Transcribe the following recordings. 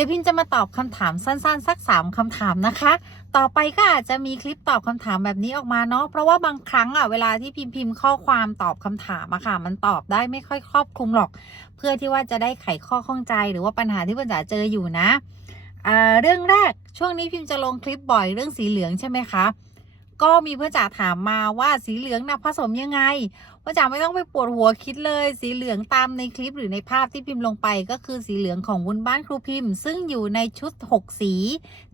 ดี๋ยวพิมจะมาตอบคำถามสั้นๆ สักสามคำถามนะคะ ต่อไปก็อาจจะมีคลิปตอบคำถามแบบนี้ออกมาเนาะ เพราะว่าบางครั้งอะเวลาที่พิมพ์พิมพ์ข้อความตอบคำถามอะค่ะ มันตอบได้ไม่ค่อยครอบคลุมหรอก เพื่อที่ว่าจะได้ไขข้อข้องใจหรือว่าปัญหาที่ปัญหาเจออยู่นะเรื่องแรกช่วงนี้พิมพ์จะลงคลิปบ่อยเรื่องสีเหลืองใช่ไหมคะ ก็มีเพื่อนจ๋าถามมาว่าสีเหลืองนะผสมยังไงพ่อจ๋าไม่ต้องไปปวดหัวคิดเลย สีเหลืองตามในคลิปหรือในภาพที่พิมพ์ลงไป ก็คือสีเหลืองของวุ้นบ้านครูพิมพ์ ซึ่งอยู่ในชุด 6 สี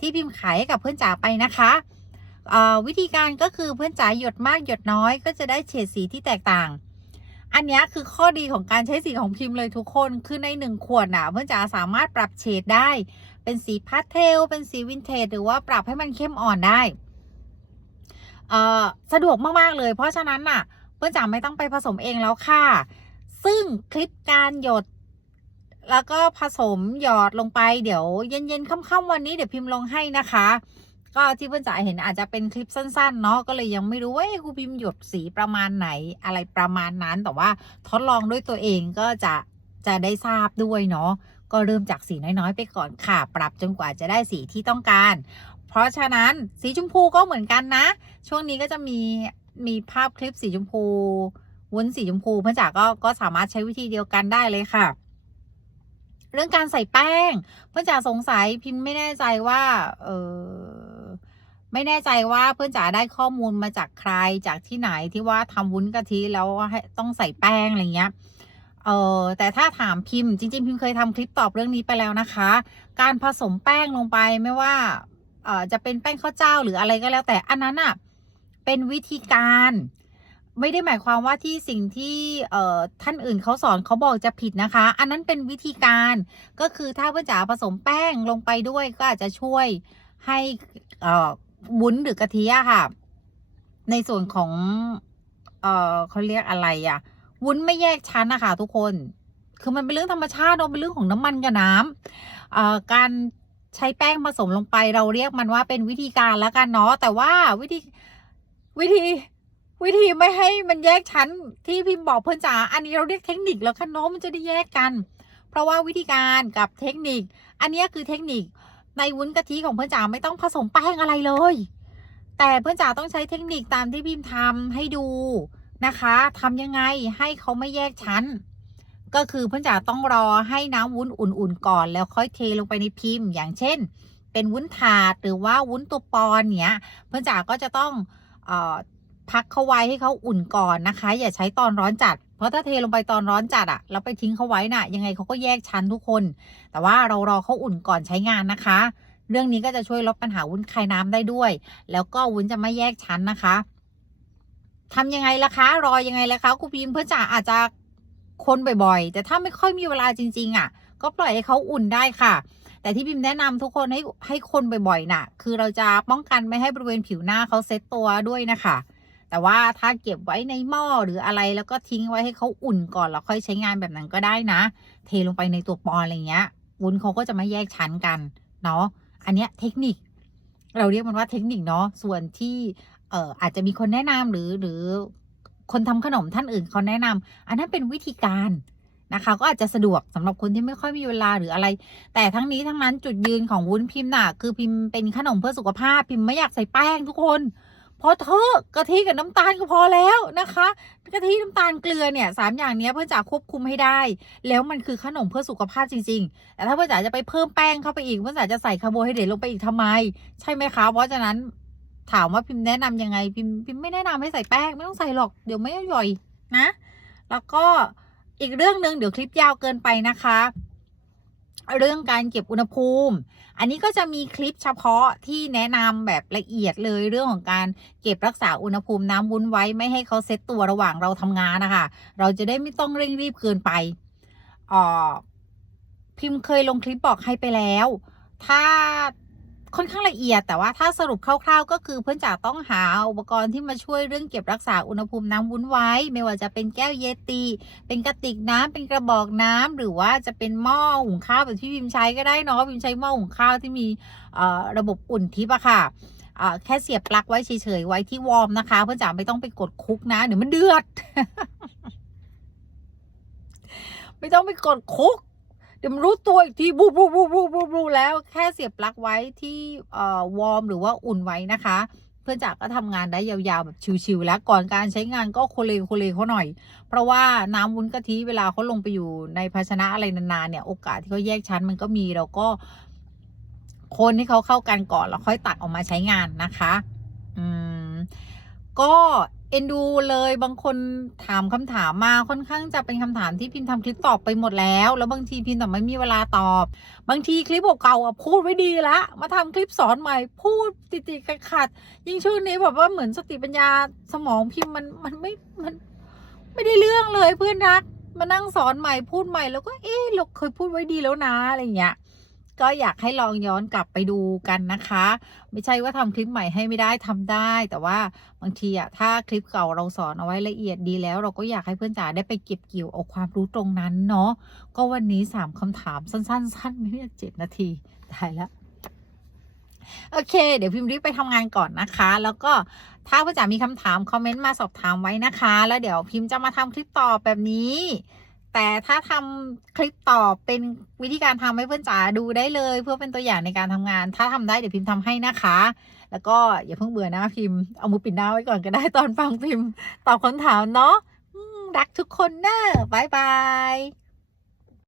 ที่พิมพ์ขายให้กับเพื่อนจ๋าไปนะคะวิธีการก็คือเพื่อนจ๋าหยดมากหยดน้อยก็จะได้เฉดสีที่แตกต่าง อันนี้คือข้อดีของการใช้สีของพิมพ์เลยทุกคน คือในหนึ่งขวดน่ะเพื่อนจ๋าสามารถปรับเฉดได้ เป็นสีพาสเทล เป็นสีวินเทจหรือว่าปรับให้มันเข้มอ่อนได้ สะดวกมาก ๆ เลย เพราะฉะนั้นน่ะเพื่อนจ๋าไม่ต้องไปผสมเองแล้วค่ะ ซึ่งคลิปการหยด แล้วก็ผสมหยอดลงไปเดี๋ยวเย็นๆค่ำๆวันนี้เดี๋ยวพิมพ์ลงให้นะคะ ก็ที่เพื่อนจ๋าเห็นอาจจะเป็นคลิปสั้นๆเนาะก็เลยยังไม่รู้ว่าครูพิมพ์หยดสีประมาณไหนอะไรประมาณนั้น แต่ว่าทดลองด้วยตัวเองก็จะจะได้ทราบด้วยเนาะก็เริ่มจากสีน้อยๆ ไปก่อนค่ะ ปรับจนกว่าจะได้สีที่ต้องการ เพราะฉะนั้นสีชมพูก็เหมือนกันนะ ช่วงนี้ก็จะมีมีภาพคลิปสีชมพูวุ้นสีชมพูเพื่อนจ๋าก็ก็สามารถใช้วิธีเดียวกันได้เลยค่ะ เรื่องการใส่แป้ง เพื่อนจ๋าสงสัยพิมพ์ไม่แน่ใจว่าเออไม่แน่ใจว่าเพื่อนจ๋าได้ข้อมูลมาจากใครจากที่ไหนที่ว่าทำวุ้นกะทิแล้วต้องใส่แป้งอะไรเงี้ยเออแต่ถ้าถามพิมพ์จริงๆ พิมพ์เคยทำคลิปตอบเรื่องนี้ไปแล้วนะคะ การผสมแป้งลงไปไม่ว่า เออจะเป็นแป้งข้าวเจ้าหรืออะไรก็แล้ว แต่อันนั้นอะเป็นวิธีการไม่ได้หมายความว่าที่สิ่งที่เอ่อท่านอื่นเขาสอนเขาบอกจะผิดนะคะ อันนั้นเป็นวิธีการก็คือถ้าเพื่อนจ๋าผสมแป้งลงไปด้วยก็อาจจะช่วยให้เอ่อวุ้นหรือกะทิอะค่ะ ในส่วนของเอ่อเขาเรียกอะไรอะวุ้นไม่แยกชั้นนะคะทุกคน คือมันเป็นเรื่องธรรมชาติเนอะเป็นเรื่องของน้ำมันกับน้ำเอ่อการ ใช้แป้งผสมลงไปเราเรียกมันว่าเป็นวิธีการแล้วกันเนาะแต่ว่าวิธีวิธีวิธีไม่ให้มันแยกชั้นที่พิมพ์บอกเพื่อนจ๋าอันนี้เราเรียกเทคนิคแล้วค่ะเน้องมันจะได้แยกกัน เพราะว่าวิธีการกับเทคนิค อันนี้คือเทคนิคในวุ้นกะทิของเพื่อนจ๋าไม่ต้องผสมแป้งอะไรเลย แต่เพื่อนจ๋าต้องใช้เทคนิคตามที่พิมพ์ทำให้ดูนะคะทำยังไงให้เขาไม่แยกชั้น ก็คือเพื่อนจ๋าต้องรอให้น้ำวุ้นอุ่นๆก่อน แล้วค่อยเทลงไปในพิมพ์ อย่างเช่น เป็นวุ้นถาดหรือว่าวุ้นตัวปอนเนี้ยเพื่อนจ๋าก็จะต้องออพักเขาไว้ให้เขาอุ่นก่อนนะคะ อย่าใช้ตอนร้อนจัด เพราะถ้าเทลงไปตอนร้อนจัดอะแล้วไปทิ้งเขาไว้น่ะ ยังไงเขาก็แยกชั้นทุกคน แต่ว่าเรารอเขาอุ่นก่อนใช้งานนะคะ เรื่องนี้ก็จะช่วยลดปัญหาวุ้นคายน้ำได้ด้วย แล้วก็วุ้นจะไม่แยกชั้นนะคะทำยังไงล่ะคะ รอยังไงล่ะคะครูพิมพ์เพื่อจะอาจจะ คนบ่อยๆ แต่ถ้าไม่ค่อยมีเวลาจริง ๆ อะ ก็ปล่อยให้เขาอุ่นได้ค่ะ แต่ที่พิมพ์แนะนำทุกคนให้ให้คนบ่อยๆ น่ะ คือเราจะป้องกันไม่ให้บริเวณผิวหน้าเขาเซตตัวด้วยนะคะ แต่ว่าถ้าเก็บไว้ในหม้อหรืออะไรแล้วก็ทิ้งไว้ให้เขาอุ่นก่อนแล้วค่อยใช้งานแบบนั้นก็ได้นะ เทลงไปในตัวปอนอะไรเงี้ยวุ้นเขาก็จะไม่แยกชั้นกันเนาะ อันเนี้ยเทคนิค เราเรียกมันว่าเทคนิคเนาะ ส่วนที่เอ่ออาจจะมีคนแนะนำหรือหรือ คนทำขนมท่านอื่นเขาแนะนำอันนั้นเป็นวิธีการนะคะ ก็อาจจะสะดวกสำหรับคนที่ไม่ค่อยมีเวลาหรืออะไร แต่ทั้งนี้ทั้งนั้นจุดยืนของวุ้นพิมพ์น่ะ คือพิมพ์เป็นขนมเพื่อสุขภาพพิมพ์ไม่อยากใส่แป้งทุกคนพอเถอะกะทิกับน้ำตาลก็พอแล้วนะคะกะทิน้ำตาลเกลือเนี่ยสามอย่างนี้เพื่อจะควบคุมให้ได้ แล้วมันคือขนมเพื่อสุขภาพจริงๆแต่ถ้าเพื่อนจ๋าจะไปเพิ่มแป้งเข้าไปอีกเพื่อนจ๋าจะใส่คาร์โบไฮเดรตลงไปอีกทำไม ใช่ไหมคะ เพราะฉะนั้น ถามว่าพิมพ์แนะนำยังไงพิมพ์พิมพ์ไม่แนะนำให้ใส่แป้งไม่ต้องใส่หรอกเดี๋ยวไม่อร่อยนะ แล้วก็อีกเรื่องหนึ่งเดี๋ยวคลิปยาวเกินไปนะคะ เรื่องการเก็บอุณหภูมิ อันนี้ก็จะมีคลิปเฉพาะที่แนะนำแบบละเอียดเลยเรื่องของการเก็บรักษาอุณหภูมิน้ำวุ้นไว้ไม่ให้เขาเซตตัวระหว่างเราทำงานนะคะ เราจะได้ไม่ต้องเร่งรีบเกินไปอ่อพิมพ์เคยลงคลิปบอกให้ไปแล้ว ถ้า ค่อนข้างละเอียด แต่ว่าถ้าสรุปคร่าวๆ ก็คือเพื่อนจ๋าต้องหาอุปกรณ์ที่มาช่วยเรื่องเก็บรักษาอุณหภูมิน้ำวุ้นไว้ ไม่ว่าจะเป็นแก้วเยติเป็นกระติกน้ำเป็นกระบอกน้ำหรือว่าจะเป็นหม้อหุงข้าวแบบที่พิมใช้ก็ได้เนาะพิมใช้หม้อหุงข้าวที่มีระบบอุ่นทิพย์อะค่ะแค่เสียบปลั๊กไว้เฉยๆไว้ที่วอร์มนะคะ เพื่อนจ๋าไม่ต้องไปกดคุกนะเดี๋ยวมันเดือด ไม่ต้องไปกดคุก ดี๋ยวมันรู้ตัวอีกทีบูบูบูบูบูบูแล้วแค่เสียบปลั๊กไว้ที่เอ่อวอร์มหรือว่าอุ่นไว้นะคะ เพื่อนจาก็ทำงานได้ยาวๆแบบชิวๆแล้วก่อนการใช้งานก็โคเลโคเลเขาหน่อย เพราะว่าน้ำวุ้นกะทิเวลาเขาลงไปอยู่ในภาชนะอะไรนานๆเนี่ยโอกาสที่เขาแยกชั้นมันก็มีเราก็คนให้เขาเข้ากันก่อนแล้วค่อยตักออกมาใช้งานนะคะ อืม ก็ เอ็นดูเลยบางคนถามคำถามมาค่อนข้างจะเป็นคำถามที่พิมพ์ทำคลิปตอบไปหมดแล้ว แล้วบางทีพิมพ์แต่ไม่มีเวลาตอบ บางทีคลิปเก่าอะพูดไว้ดีละมาทำคลิปสอนใหม่พูดติดติดขัดขัดๆยิ่งช่วงนี้แบบว่าเหมือนสติปัญญาสมองพิมพ์มันมันไม่มันไม่ได้เรื่องเลยเพื่อนรักมานั่งสอนใหม่พูดใหม่แล้วก็เอ๊ะเราเคยพูดไว้ดีแล้วนะอะไรอย่างเงี้ย ก็อยากให้ลองย้อนกลับไปดูกันนะคะ ไม่ใช่ว่าทำคลิปใหม่ให้ไม่ได้ทำได้ แต่ว่าบางทีอะถ้าคลิปเก่าเราสอนเอาไว้ละเอียดดีแล้ว เราก็อยากให้เพื่อนจ๋าได้ไปเก็บเกี่ยวเอาความรู้ตรงนั้นเนาะก็วันนี้สามคำถามสั้นๆสั้นไม่เนี่ยเจ็ดนาทีได้แล้วโอเค เดี๋ยวพิมพ์รีบไปทำงานก่อนนะคะ แล้วก็ถ้าเพื่อนจ๋ามีคำถาม คอมเมนต์มาสอบถามไว้นะคะ แล้วเดี๋ยวพิมพ์จะมาทำคลิปตอบแบบนี้ แต่ถ้าทำคลิปตอบเป็นวิธีการทำให้เพื่อนจ๋าดูได้เลย เพื่อเป็นตัวอย่างในการทำงาน ถ้าทำได้เดี๋ยวพิมพ์ทำให้นะคะ แล้วก็อย่าเพิ่งเบื่อหน้าพิมพ์เอามือปิดหน้าไว้ก่อนก็ได้ตอนฟังพิมพ์ตอบคำถามเนาะรักทุกคนเนอะบายบาย